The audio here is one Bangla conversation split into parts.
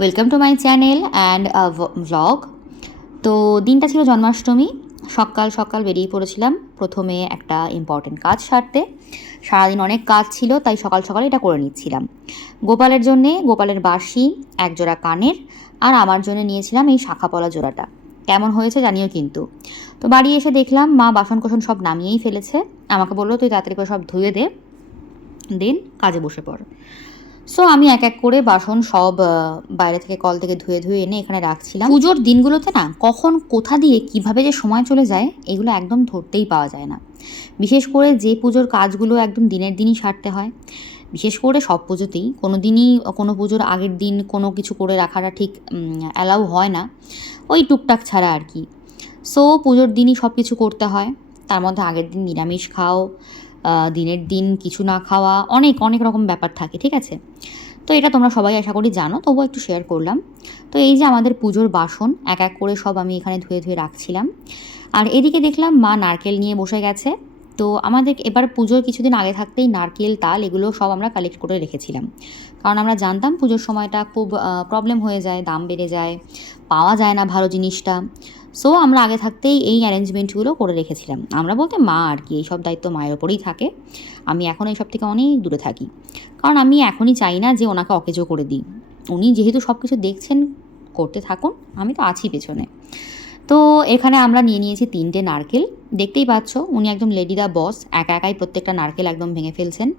Welcome to my channel and vlog তো দিনটা ছিল জন্মাষ্টমী। সকাল সকাল বেরিয়ে পড়েছিলাম। প্রথমে একটা ইম্পর্টেন্ট কাজ সারতে। সারাদিন অনেক কাজ ছিল, তাই সকাল সকাল এটা করে নিচ্ছিলাম। গোপালের জন্যে গোপালের বাঁশি, একজোড়া কানের আর আমার জন্য নিয়েছিলাম এই শাখাপলা জোড়াটা। কেমন হয়েছে জানিও কিন্তু। তো বাড়ি এসে দেখলাম, মা বাসন কোসন সব নামিয়েই ফেলেছে। আমাকে বলল, তুই তাড়াতাড়ি করে সব ধুয়ে দে। দেন, কাজে বসে পড়। সো আমি এক এক করে বাসন সব বাইরে থেকে কল থেকে ধুয়ে ধুয়ে এনে এখানে রাখছিলাম। পুজোর দিনগুলোতে না, কখন কোথা দিয়ে কীভাবে যে সময় চলে যায়, এগুলো একদম ধরতেই পাওয়া যায় না। বিশেষ করে যে পুজোর কাজগুলো একদম দিনের দিনই সারতে হয়। বিশেষ করে সব পুজোতেই, কোনো দিনই, কোনো পুজোর আগের দিন কোনো কিছু করে রাখাটা ঠিক অ্যালাউ হয় না। ওই টুকটাক ছাড়া আর কি। সো পুজোর দিনই সব কিছু করতে হয়। তার মধ্যে আগের দিন নিরামিষ খাও দিনের দিন কিছু না খাওয়া, অনেক অনেক রকম ব্যাপার থাকে, ঠিক আছে? তো এটা তোমরা সবাই আশা করি জানো, তবুও একটু শেয়ার করলাম। তো এই যে আমাদের পুজোর বাসন, এক এক করে সব আমি এখানে ধুয়ে ধুয়ে রাখছিলাম। আর এদিকে দেখলাম মা নারকেল নিয়ে বসে গেছে। তো আমাদের এবার পুজোর কিছুদিন আগে থাকতেই নারকেল, তাল এগুলো সব আমরা কালেক্ট করে রেখেছিলাম। কারণ আমরা জানতাম পুজোর সময়টা খুব প্রবলেম হয়ে যায়, দাম বেড়ে যায়, পাওয়া যায় না ভালো জিনিসটা। সো আমরা আগে থাকতেই এই অ্যারেঞ্জমেন্টগুলো করে রেখেছিলাম। আমরা বলতে মা আর কি, এইসব দায়িত্ব মায়ের ওপরেই থাকে। আমি এখন এইসব থেকে অনেক দূরে থাকি। কারণ আমি এখনই চাই না যে ওনাকে অকেজো করে দিই। উনি যেহেতু সব কিছু দেখছেন, করতে থাকুন, আমি তো আছি পেছনে। তো এখানে আমরা নিয়ে নিয়েছি তিনটে নারকেল। দেখতেই পাচ্ছ, উনি একদম লেডি দা বস একা একাই প্রত্যেকটা নারকেল একদম ভেঙে ফেলছেন।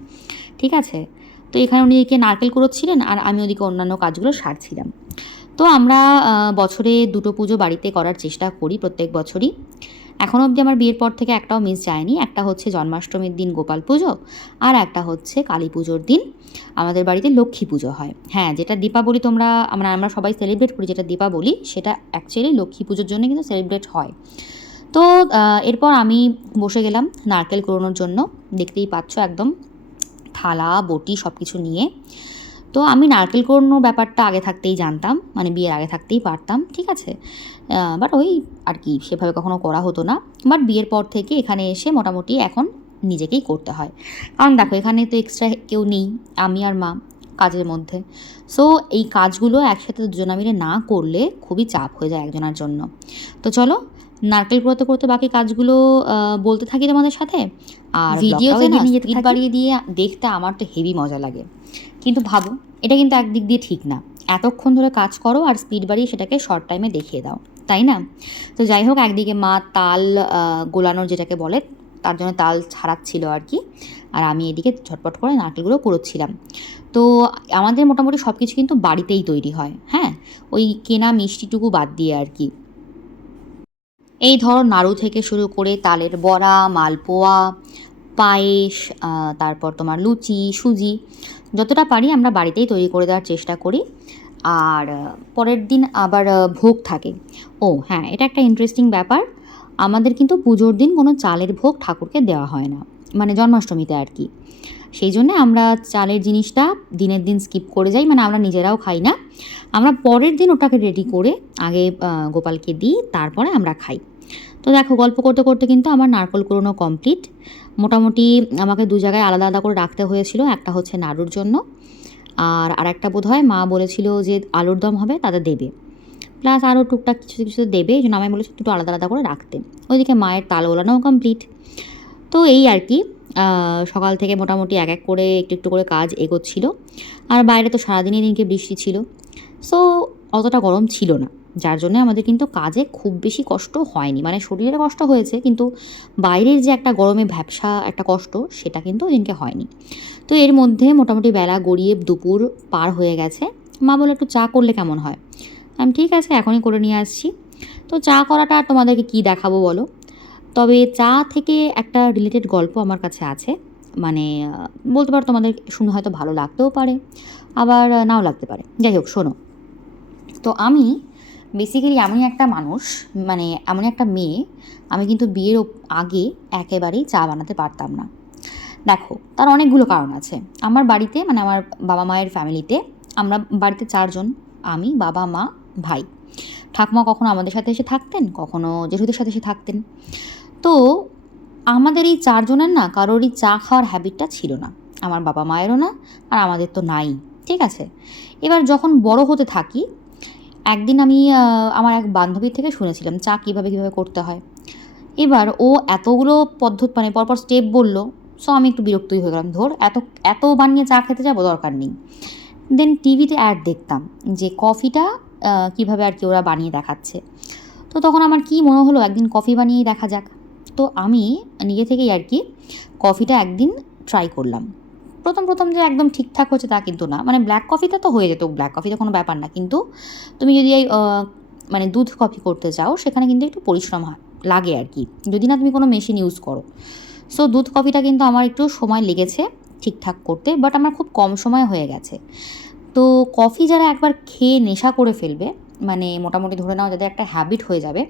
ঠিক আছে? তো এখানে উনি এদিকে নারকেল কুড়োচ্ছিলেন আর আমি ওদিকে অন্যান্য কাজগুলো সারছিলাম। তো আমরা বছরে দুটো পুজো বাড়িতে করার চেষ্টা করি প্রত্যেক বছরই। এখনও অবধি আমার বিয়ের পর থেকে একটাও মিস যায়নি। একটা হচ্ছে জন্মাষ্টমীর দিন গোপাল পুজো আর একটা হচ্ছে কালী পুজোর দিন। আমাদের বাড়িতে লক্ষ্মী পুজো হয়। হ্যাঁ যেটা দীপাবলি তোমরা আমরা আমরা সবাই সেলিব্রেট করি যেটা দীপাবলি, সেটা অ্যাকচুয়ালি লক্ষ্মী পুজোর জন্য কিন্তু সেলিব্রেট হয়। তো এরপর আমি বসে গেলাম নারকেল কুড়োনোর জন্য। দেখতেই পাচ্ছ একদম থালা, বটি সব কিছু নিয়ে। তো আমি নারকেল কুড়োনোর ব্যাপারটা আগে থাকতেই জানতাম মানে বিয়ের আগে থাকতেই পারতাম ঠিক আছে? বাট ওই আর কি সেভাবে কখনো করা হতো না। বাট বিয়ের পর থেকে এখানে এসে মোটামুটি এখন নিজেকেই করতে হয়। কারণ দেখো এখানে তো এক্সট্রা কেউ নেই আমি আর মা কাজের মধ্যে। সো এই কাজগুলো একসাথে দুজনা মিলে না করলে খুবই চাপ হয়ে যায় একজনের জন্য। তো চলো নারকেল করতে করতে বাকি কাজগুলো বলতে থাকি তোমাদের সাথে? আর ভিডিওতে বাড়িয়ে দিয়ে দেখতে আমার তো হেভি মজা লাগে। কিন্তু ভাবো, এটা কিন্তু একদিক দিয়ে ঠিক না। এতক্ষণ ধরে কাজ করো আর স্পিড বাড়িয়ে সেটাকে শর্ট টাইমে দেখিয়ে দাও, তাই না? তো যাই হোক, একদিকে মা তাল গোলানোর যেটাকে বলে, তার জন্য তাল ছাড়াচ্ছিল আর কি। আর আমি এদিকে ঝটপট করে নারকেলগুলো কুড়োচ্ছিলাম। তো আমাদের মোটামুটি সব কিছু কিন্তু বাড়িতেই তৈরি হয় হ্যাঁ? ওই কেনা মিষ্টিটুকু বাদ দিয়ে আর কি। এই ধরো নাড়ু থেকে শুরু করে তালের বড়া, মালপোয়া পায়েস তারপর তোমার লুচি, সুজি, যতটা পারি আমরা বাড়িতেই তৈরি করে দেওয়ার চেষ্টা করি। আর পরের দিন আবার ভোগ থাকে। ও হ্যাঁ এটা একটা ইন্টারেস্টিং ব্যাপার। আমাদের কিন্তু পুজোর দিন কোনো চালের ভোগ ঠাকুরকে দেওয়া হয় না। মানে জন্মাষ্টমীতে আর কি। সেই জন্যে আমরা চালের জিনিসটা দিনের দিন স্কিপ করে যাই মানে আমরা নিজেরাও খাই না। আমরা পরের দিন ওটাকে রেডি করে আগে গোপালকে দিই, তারপরে আমরা খাই। তো দেখো, গল্প করতে করতে কিন্তু আমার নারকল কুড়োনো কমপ্লিট মোটামুটি আমাকে দু জায়গায় আলাদা আলাদা করে রাখতে হয়েছিল, একটা হচ্ছে নাড়ুর জন্য। আর আরেকটা বোধ হয় মা বলেছিল যে আলুর দম হবে, তাতে দেবে। প্লাস আরও টুকটাক কিছু কিছু দেবে, এই জন্য আমি বলেছি দুটো আলাদা আলাদা করে রাখতে। ওইদিকে মায়ের তাল ওলানোও কমপ্লিট তো এই আর কি। সকাল থেকে মোটামুটি এক এক করে একটু একটু করে কাজ এগোচ্ছিল। আর বাইরে তো সারাদিনই দিনকে বৃষ্টি ছিল। সো অতটা গরম ছিল না। যার জন্য আমাদের কিন্তু কাজে খুব বেশি কষ্ট হয়নি। মানে শরীরে কষ্ট হয়েছে, কিন্তু বাইরের যে একটা গরমে ভ্যাবসা একটা কষ্ট, সেটা কিন্তু ওদিনকে হয়নি। তো এর মধ্যে মোটামুটি বেলা গড়িয়ে দুপুর পার হয়ে গেছে। মা বলে, একটু চা করলে কেমন হয়? আমি, ঠিক আছে, এখনই করে নিয়ে আসছি। তো চা করাটা তোমাদেরকে কী দেখাবো বলো? তবে চা থেকে একটা রিলেটেড গল্প আমার কাছে আছে। মানে বলতে পারো তোমাদের শুনে হয়তো ভালো লাগতেও পারে, আবার নাও লাগতে পারে। যাই হোক, শোনো। তো আমি বেসিক্যালি এমনই একটা মানুষ মানে এমন একটা মেয়ে, আমি কিন্তু বিয়ের আগে একেবারেই চা বানাতে পারতাম না। দেখো, তার অনেকগুলো কারণ আছে। আমার বাড়িতে মানে আমার বাবা মায়ের ফ্যামিলিতে আমরা বাড়িতে চারজন, আমি, বাবা, মা, ভাই। ঠাকুমা কখনো আমাদের সাথে এসে থাকতেন, কখনো জেঠুদের সাথে এসে থাকতেন। তো আমাদের এই চারজনের না কারোরই চা খাওয়ার হ্যাবিটটা ছিল না। আমার বাবা মায়েরও না, আর আমাদের তো নাই, ঠিক আছে? এবার যখন বড় হতে থাকি, একদিন আমি আমার এক বান্ধবীর থেকে শুনেছিলাম চা কীভাবে কীভাবে করতে হয়। এবার ও এতগুলো পদ্ধতি মানে পরপর স্টেপ বলল সো আমি একটু বিরক্তই হয়ে গেলাম। ধর, এত এত বানিয়ে চা খেতে যাব, দরকার নেই। দেন টিভিতে অ্যাড দেখতাম যে কফিটা কীভাবে আর কি ওরা বানিয়ে দেখাচ্ছে। তো তখন আমার কি মনে হলো, একদিন কফি বানিয়েই দেখা যাক। তো আমি নিজে থেকেই আর কি কফিটা একদিন ট্রাই করলাম। প্রথম প্রথম যে একদম ঠিকঠাক হচ্ছে তা কিন্তু না। মানে ব্ল্যাক কফিতে তো হয়ে যেত ব্ল্যাক কফিতে কোনো ব্যাপার না। কিন্তু তুমি যদি এই মানে দুধ কফি করতে চাও, সেখানে কিন্তু একটু পরিশ্রম লাগে আর কি। যদি না তুমি কোনো মেশিন ইউজ করো। সো দুধ কফিটা কিন্তু আমার একটু সময় লেগেছে ঠিকঠাক করতে বাট আমার খুব কম সময় হয়ে গেছে। তো কফি যারা একবার খেয়ে নেশা করে ফেলবে মানে মোটামুটি ধরে নাও যাদের একটা হ্যাবিট হয়ে যাবে,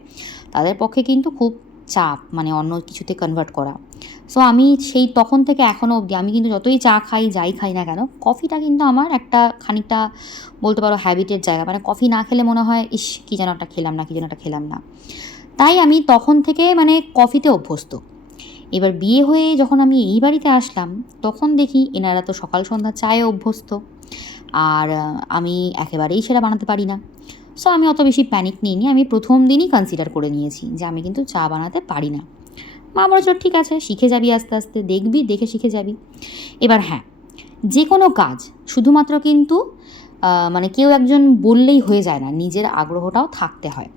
তাদের পক্ষে কিন্তু খুব চাপ মানে অন্য কিছুতে কনভার্ট করা। সো আমি সেই তখন থেকে এখনও অবধি আমি কিন্তু যতই চা খাই, যাই খাই না কেন কফিটা কিন্তু আমার একটা খানিকটা বলতে পারো হ্যাবিটের জায়গা। মানে কফি না খেলে মনে হয়, ইস, কী যেন একটা খেলাম না, কী যেন একটা খেলাম না। তাই আমি তখন থেকে মানে কফিতে অভ্যস্ত। এবার বিয়ে হয়ে যখন আমি এই বাড়িতে আসলাম, তখন দেখি এনারা তো সকাল সন্ধ্যা চায়ে অভ্যস্ত। আর আমি একেবারেই সেটা বানাতে পারি না। সো আমি অত বেশি প্যানিক নিইনি। আমি প্রথম দিনই কনসিডার করে নিয়েছি যে আমি কিন্তু চা বানাতে পারি না। মা বলেছ ঠিক আছে, শিখে যাবি আস্তে আস্তে, দেখবি, দেখে শিখে যাবি। এবার হ্যাঁ যে কোনো কাজ, শুধুমাত্র কিন্তু মানে কেউ একজন বললেই হয়ে যায় না, নিজের আগ্রহটাও থাকতে হয়।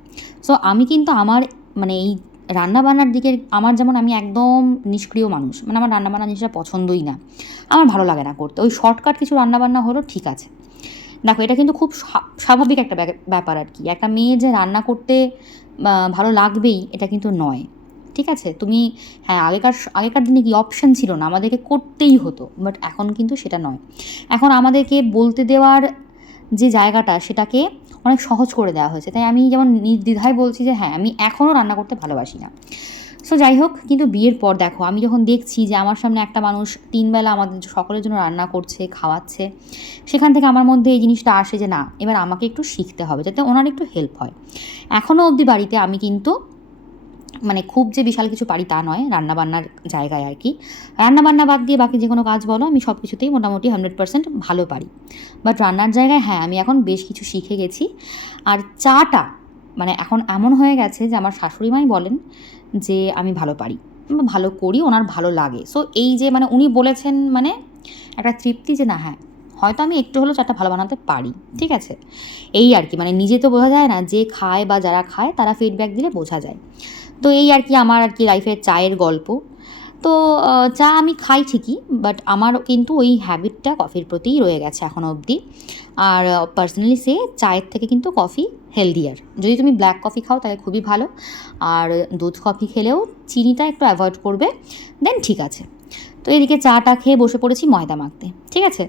সো আমি কিন্তু আমার মানে এই রান্নাবান্নার দিকে আমার যেমন আমি একদম নিষ্ক্রিয় মানুষ মানে আমার রান্নাবান্না জিনিসটা পছন্দই না। আমার ভালো লাগে না করতে। ওই শর্টকাট কিছু রান্নাবান্না হলো, ঠিক আছে। দেখো, এটা কিন্তু খুব স্বাভাবিক একটা ব্যাপার আর কি। একটা মেয়ে যে রান্না করতে ভালো লাগবেই, এটা কিন্তু নয়। ঠিক আছে? তুমি হ্যাঁ আগেকার আগেকার দিনে কি অপশন ছিল না? আমাদেরকে করতেই হতো বাট এখন কিন্তু সেটা নয়। এখন আমাদেরকে বলতে দেওয়ার যে জায়গাটা, সেটাকে অনেক সহজ করে দেওয়া হয়েছে। তাই আমি যেমন নির্দ্বিধায় বলছি যে হ্যাঁ আমি এখনও রান্না করতে ভালোবাসি না। সো যাই হোক কিন্তু বিয়ের পর দেখো, আমি যখন দেখছি যে আমার সামনে একটা মানুষ তিনবেলা আমাদের সকলের জন্য রান্না করছে, খাওয়াচ্ছে, সেখান থেকে আমার মধ্যে এই জিনিসটা আসে যে না, এবার আমাকে একটু শিখতে হবে যাতে ওনার একটু হেল্প হয়। এখনও অবধি বাড়িতে আমি কিন্তু মানে খুব যে বিশাল কিছু পারি তা নয়, রান্নাবান্নার জায়গায় আর কি। রান্নাবান্না বাদ দিয়ে বাকি যে কোনো কাজ বলো, আমি সব কিছুতেই মোটামুটি হান্ড্রেড পার্সেন্ট ভালো পারি। বাট রান্নার জায়গায় হ্যাঁ আমি এখন বেশ কিছু শিখে গেছি। আর চাটা মানে এখন এমন হয়ে গেছে যে আমার শাশুড়ি মাই বলেন যে আমি ভালো পারি ভালো করি, ওনার ভালো লাগে। সো এই যে মানে উনি বলেছেন মানে একটা তৃপ্তি যে না হ্যাঁ হয়তো আমি একটু হলেও চাটা ভালো বানাতে পারি, ঠিক আছে? এই আর কি মানে নিজে তো বোঝা যায় না, যে খায় বা যারা খায় তারা ফিডব্যাক দিলে বোঝা যায়। তো এই আর কি আমার আর কি লাইফের চায়ের গল্প। তো চা আমি খাই ঠিকই বাট আমার কিন্তু ওই হ্যাবিটটা কফির প্রতিই রয়ে গেছে এখনও অবধি। আর পার্সোনালি সে চায়ের থেকে কিন্তু কফি হেলদিয়ার যদি তুমি ব্ল্যাক কফি খাও তাহলে খুবই ভালো। আর, দুধ কফি খেলেও চিনিটা একটু অ্যাভয়েড করবে দেন ঠিক আছে। তো এদিকে চাটা খেয়ে বসে পড়েছি ময়দা মাখতে, ঠিক আছে?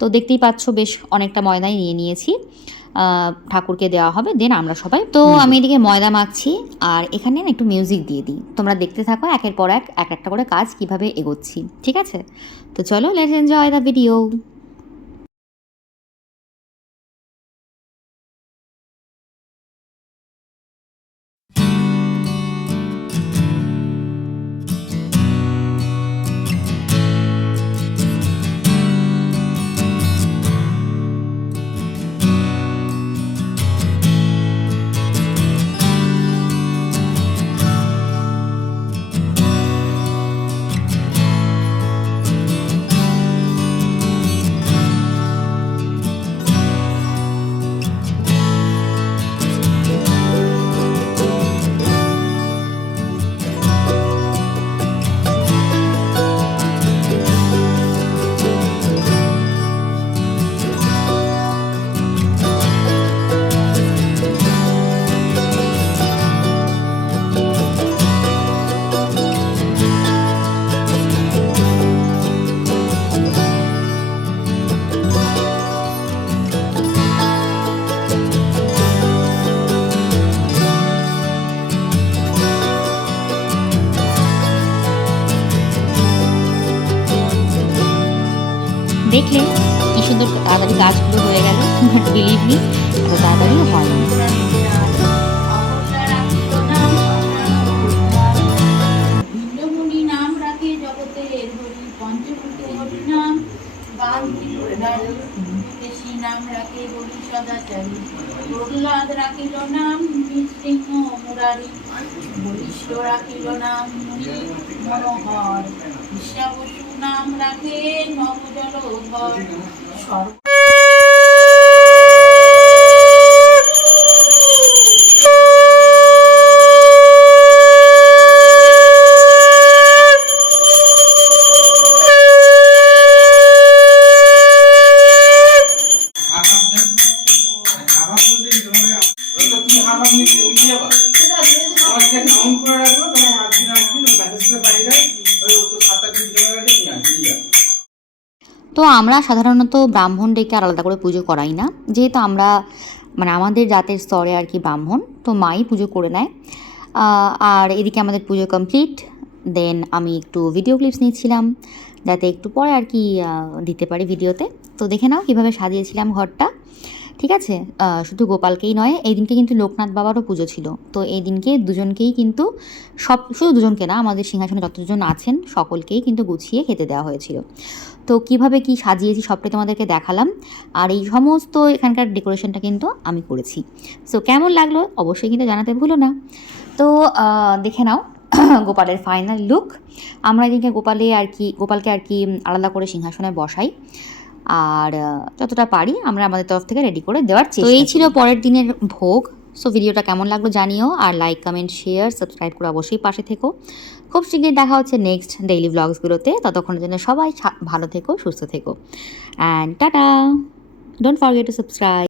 তো দেখতেই পাচ্ছ বেশ অনেকটা ময়দাই নিয়ে নিয়েছি। ঠাকুরকে দেওয়া হবে দেন আমরা সবাই। তো আমি এদিকে ময়দা মাখছি আর এখানে না একটু মিউজিক দিয়ে দিই। তোমরা দেখতে থাকো একের পর এক এক একটা করে কাজ কীভাবে এগোচ্ছি ঠিক আছে? তো চলো লেটস এনজয় দ্য ভিডিও তাড়াতাড়ি কাজগুলো হয়ে গেল। বাট বিলিভ মি এত তাড়াতাড়িও হয় না। নাম রাখে বলি প্রহ্লাদ রাখিল রাখিল নাম, মুনি মনোহর। নাম রাখে নবজলধর সর্ব তো আমরা সাধারণত ব্রাহ্মণ ডেকে আলাদা করে পুজো করাই না। যেহেতু আমরা মানে আমাদের জাতের স্তরে আর কি ব্রাহ্মণ, তো মাই পুজো করে নেয়। আর এদিকে আমাদের পুজো কমপ্লিট দেন আমি একটু ভিডিও ক্লিপস নিচ্ছিলাম যাতে একটু পরে আর কি দিতে পারি ভিডিওতে তো দেখে নাও কীভাবে সাজিয়েছিলাম ঘরটা। ঠিক আছে? শুধু গোপালকেই নয় এই দিনকে কিন্তু লোকনাথ বাবারও পুজো ছিল। তো এই দিনকে দুজনকেই কিন্তু সব, শুধু দুজনকে না, আমাদের সিংহাসনে যতজন আছেন, সকলকেই কিন্তু গুছিয়ে খেতে দেওয়া হয়েছিল। তো কীভাবে কি সাজিয়েছি সবটাই তোমাদেরকে দেখালাম। আর এই সমস্ত এখানকার ডেকোরেশনটা কিন্তু আমি করেছি। সো কেমন লাগল? অবশ্যই কিন্তু জানাতে ভুলো না। তো দেখে নাও গোপালের ফাইনাল লুক আমরা এদিকে গোপালে আর কি, গোপালকে আর কি আলাদা করে সিংহাসনে বসাই। আর যতটা পারি আমরা আমাদের তরফ থেকে রেডি করে দেওয়ার চেষ্টা তো এই ছিল পরের দিনের ভোগ। সো ভিডিওটা কেমন লাগল জানিও আর লাইক কমেন্ট শেয়ার সাবস্ক্রাইব করে অবশ্যই পাশে থেকো। খুব শীঘ্রই দেখা হচ্ছে নেক্সট ডেইলি ব্লগসগুলোতে ততক্ষণের জন্য সবাই ভালো থেকো সুস্থ থেকো। And tata! Don't forget to subscribe